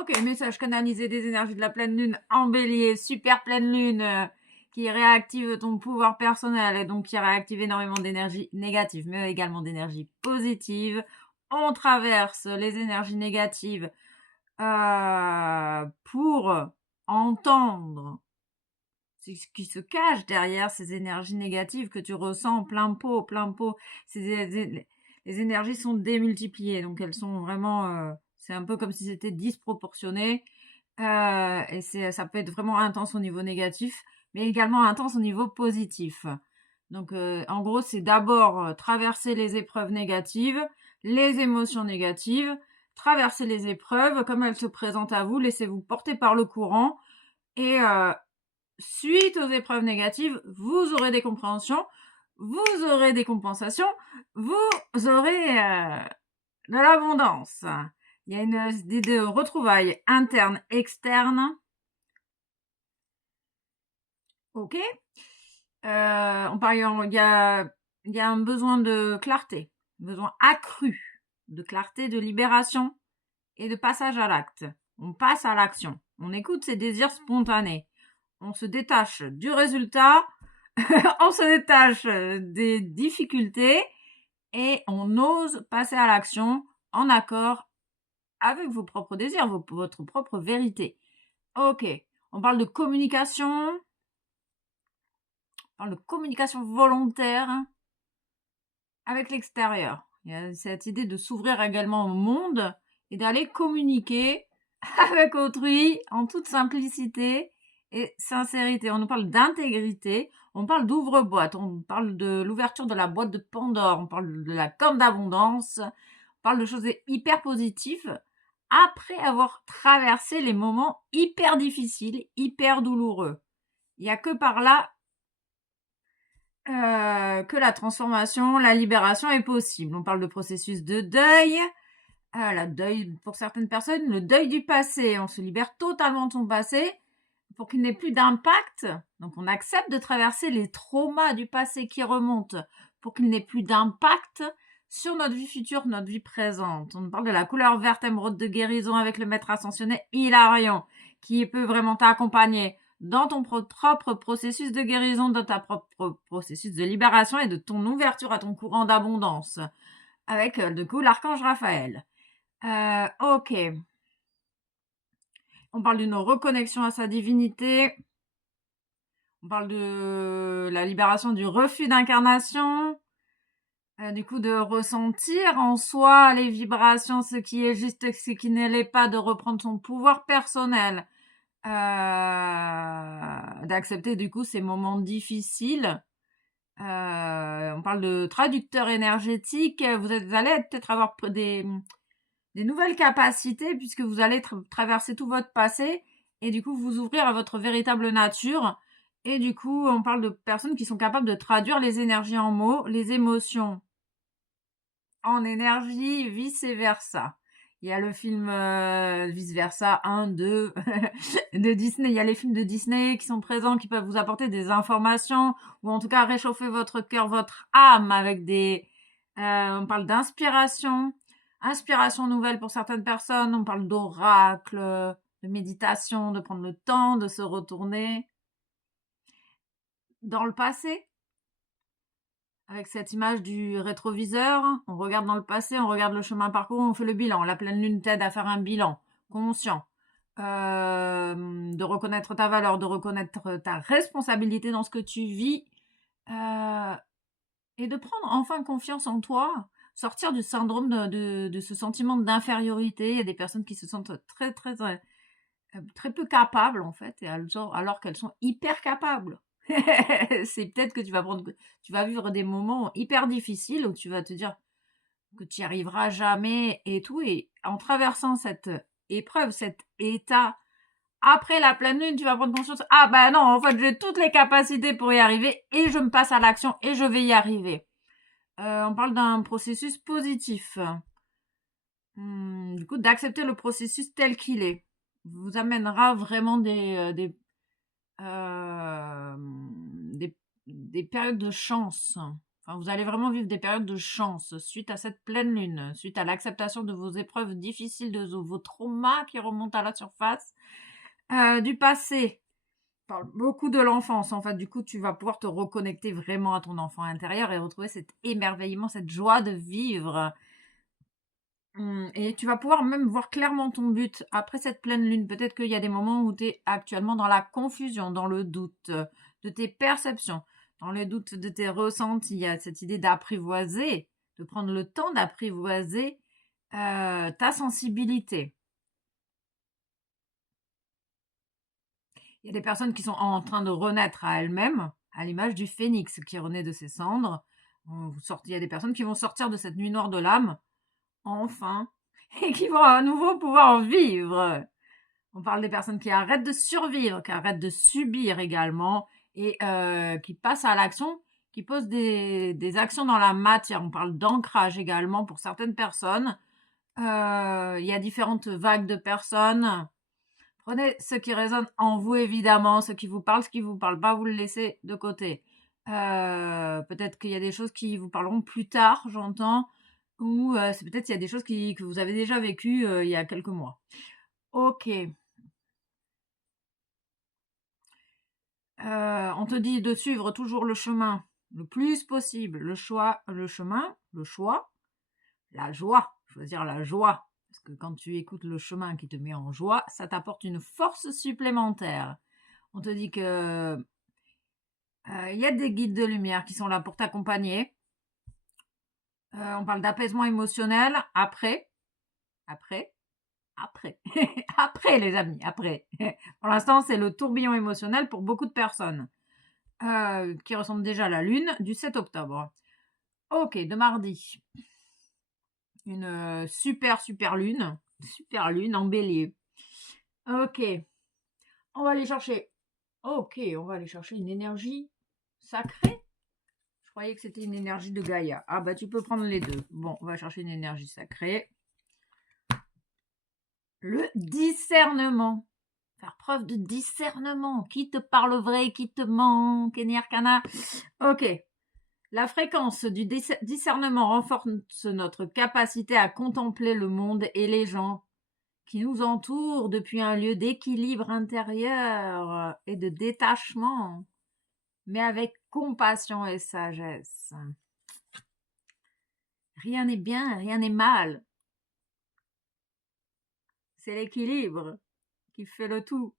Ok, message canalisé des énergies de la pleine lune en bélier, super pleine lune qui réactive ton pouvoir personnel et donc qui réactive énormément d'énergie négative, mais également d'énergie positive. On traverse les énergies négatives pour entendre ce qui se cache derrière ces énergies négatives que tu ressens plein pot, plein pot. Les énergies sont démultipliées, donc elles sont vraiment, c'est un peu comme si c'était disproportionné. Et ça peut être vraiment intense au niveau négatif, mais également intense au niveau positif. Donc, en gros, c'est d'abord traverser les épreuves négatives, les émotions négatives, traverser les épreuves comme elles se présentent à vous, laissez-vous porter par le courant et suite aux épreuves négatives, vous aurez des compréhensions, vous aurez des compensations, vous aurez de l'abondance. Il y a une idée de retrouvailles internes, externes. Ok. On parle, il y a un besoin de clarté, besoin accru de clarté, de libération et de passage à l'acte. On passe à l'action. On écoute ses désirs spontanés. On se détache du résultat, on se détache des difficultés et on ose passer à l'action en accord avec vos propres désirs, votre propre vérité. Ok, on parle de communication, volontaire avec l'extérieur. Il y a cette idée de s'ouvrir également au monde et d'aller communiquer avec autrui en toute simplicité et sincérité. On nous parle d'intégrité, on parle d'ouvre-boîte, on parle de l'ouverture de la boîte de Pandore, on parle de la corne d'abondance, on parle de choses hyper positives après avoir traversé les moments hyper difficiles, hyper douloureux. Il n'y a que par là que la transformation, la libération est possible. On parle de processus de deuil. Le deuil, pour certaines personnes, le deuil du passé. On se libère totalement de son passé pour qu'il n'ait plus d'impact. Donc, on accepte de traverser les traumas du passé qui remontent pour qu'il n'ait plus d'impact sur notre vie future, notre vie présente. On parle de la couleur verte émeraude de guérison avec le maître ascensionné Hilarion, qui peut vraiment t'accompagner dans ton propre processus de guérison, dans ta propre processus de libération et de ton ouverture à ton courant d'abondance. Avec, du coup, l'archange Raphaël. Ok. On parle d'une reconnexion à sa divinité. On parle de la libération du refus d'incarnation. Du coup, de ressentir en soi les vibrations, ce qui est juste, ce qui ne l'est pas, de reprendre son pouvoir personnel. D'accepter du coup ces moments difficiles. On parle de traducteur énergétique. Vous allez peut-être avoir des nouvelles capacités puisque vous allez traverser tout votre passé et du coup vous ouvrir à votre véritable nature. Et du coup, on parle de personnes qui sont capables de traduire les énergies en mots, les émotions en énergie, vice versa. Il y a le film Vice Versa 1, 2 de Disney. Il y a les films de Disney qui sont présents, qui peuvent vous apporter des informations ou en tout cas réchauffer votre cœur, votre âme avec on parle d'inspiration, inspiration nouvelle pour certaines personnes. On parle d'oracle, de méditation, de prendre le temps de se retourner dans le passé. Avec cette image du rétroviseur, on regarde dans le passé, on regarde le chemin parcouru, on fait le bilan. La pleine lune t'aide à faire un bilan conscient, de reconnaître ta valeur, de reconnaître ta responsabilité dans ce que tu vis, et de prendre enfin confiance en toi, sortir du syndrome de ce sentiment d'infériorité. Il y a des personnes qui se sentent très peu capables en fait, et alors qu'elles sont hyper capables. C'est peut-être que tu vas vivre des moments hyper difficiles où tu vas te dire que tu n'y arriveras jamais et tout. Et en traversant cette épreuve, cet état, après la pleine lune, tu vas prendre conscience, ah ben non, en fait, j'ai toutes les capacités pour y arriver et je me passe à l'action et je vais y arriver. On parle d'un processus positif. Du coup, d'accepter le processus tel qu'il est vous amènera vraiment euh, des périodes de chance. Enfin, vous allez vraiment vivre des périodes de chance suite à cette pleine lune, suite à l'acceptation de vos épreuves difficiles, de vos traumas qui remontent à la surface, du passé. On parle beaucoup de l'enfance, en fait. Du coup, tu vas pouvoir te reconnecter vraiment à ton enfant intérieur et retrouver cet émerveillement, cette joie de vivre. Et tu vas pouvoir même voir clairement ton but après cette pleine lune. Peut-être qu'il y a des moments où tu es actuellement dans la confusion, dans le doute de tes perceptions, dans le doute de tes ressentis. Il y a cette idée d'apprivoiser, de prendre le temps d'apprivoiser ta sensibilité. Il y a des personnes qui sont en train de renaître à elles-mêmes, à l'image du phénix qui renaît de ses cendres. Il y a des personnes qui vont sortir de cette nuit noire de l'âme, enfin, et qui vont à nouveau pouvoir vivre. On parle des personnes qui arrêtent de survivre, qui arrêtent de subir également, et qui passent à l'action, qui posent des actions dans la matière. On parle d'ancrage également pour certaines personnes. Il y a différentes vagues de personnes. Prenez ce qui résonne en vous, évidemment, ce qui vous parle, ce qui vous parle pas, vous le laissez de côté. Peut-être qu'il y a des choses qui vous parleront plus tard, j'entends, ou c'est peut-être qu'il y a des choses que vous avez déjà vécues il y a quelques mois. Ok. On te dit de suivre toujours le chemin le plus possible, le choix, le chemin, le choix, la joie, choisir la joie. Parce que quand tu écoutes le chemin qui te met en joie, ça t'apporte une force supplémentaire. On te dit que il y a des guides de lumière qui sont là pour t'accompagner. On parle d'apaisement émotionnel après, après, après les amis, après. Pour l'instant, c'est le tourbillon émotionnel pour beaucoup de personnes qui ressemble déjà à la lune du 7 octobre. Ok, de mardi. Une super lune en bélier. Ok, on va aller chercher. Ok, on va aller chercher une énergie sacrée. Je croyais que c'était une énergie de Gaïa. Ah bah tu peux prendre les deux. Bon, on va chercher une énergie sacrée. Le discernement. Faire preuve de discernement. Qui te parle vrai, qui te ment, Kenyarkana. Ok. La fréquence du discernement renforce notre capacité à contempler le monde et les gens qui nous entourent depuis un lieu d'équilibre intérieur et de détachement, mais avec compassion et sagesse. Rien n'est bien, rien n'est mal. C'est l'équilibre qui fait le tout.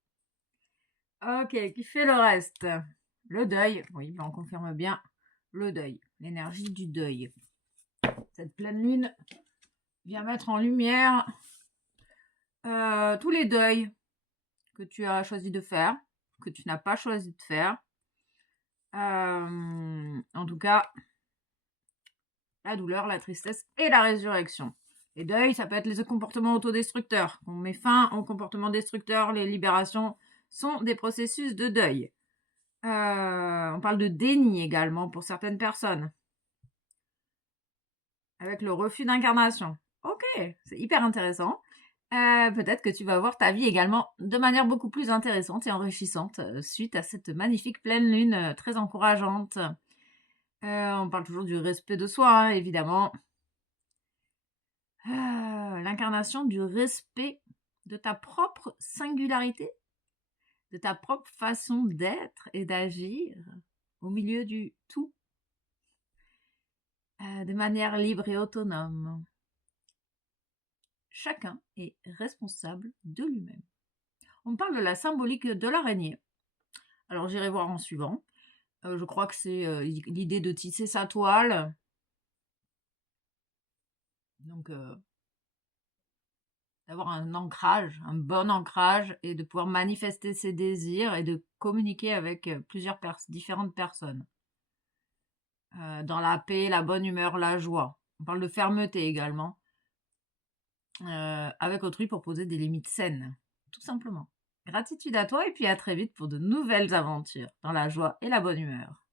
Ok, qui fait le reste. Le deuil, oui, on confirme bien le deuil, l'énergie du deuil. Cette pleine lune vient mettre en lumière tous les deuils que tu as choisi de faire, que tu n'as pas choisi de faire. En tout cas, la douleur, la tristesse et la résurrection. Les deuils, ça peut être les comportements autodestructeurs. On met fin aux comportements destructeurs. Les libérations sont des processus de deuil. On parle de déni également pour certaines personnes. Avec le refus d'incarnation. Ok, c'est hyper intéressant. Peut-être que tu vas voir ta vie également de manière beaucoup plus intéressante et enrichissante suite à cette magnifique pleine lune très encourageante. On parle toujours du respect de soi, hein, évidemment. L'incarnation du respect de ta propre singularité, de ta propre façon d'être et d'agir au milieu du tout, de manière libre et autonome. Chacun est responsable de lui-même. On parle de la symbolique de l'araignée. Alors j'irai voir en suivant. Je crois que c'est l'idée de tisser sa toile. Donc d'avoir un ancrage, un bon ancrage, et de pouvoir manifester ses désirs et de communiquer avec différentes personnes. Dans la paix, la bonne humeur, la joie. On parle de fermeté également. Avec autrui pour poser des limites saines, tout simplement. Gratitude à toi et puis à très vite pour de nouvelles aventures dans la joie et la bonne humeur.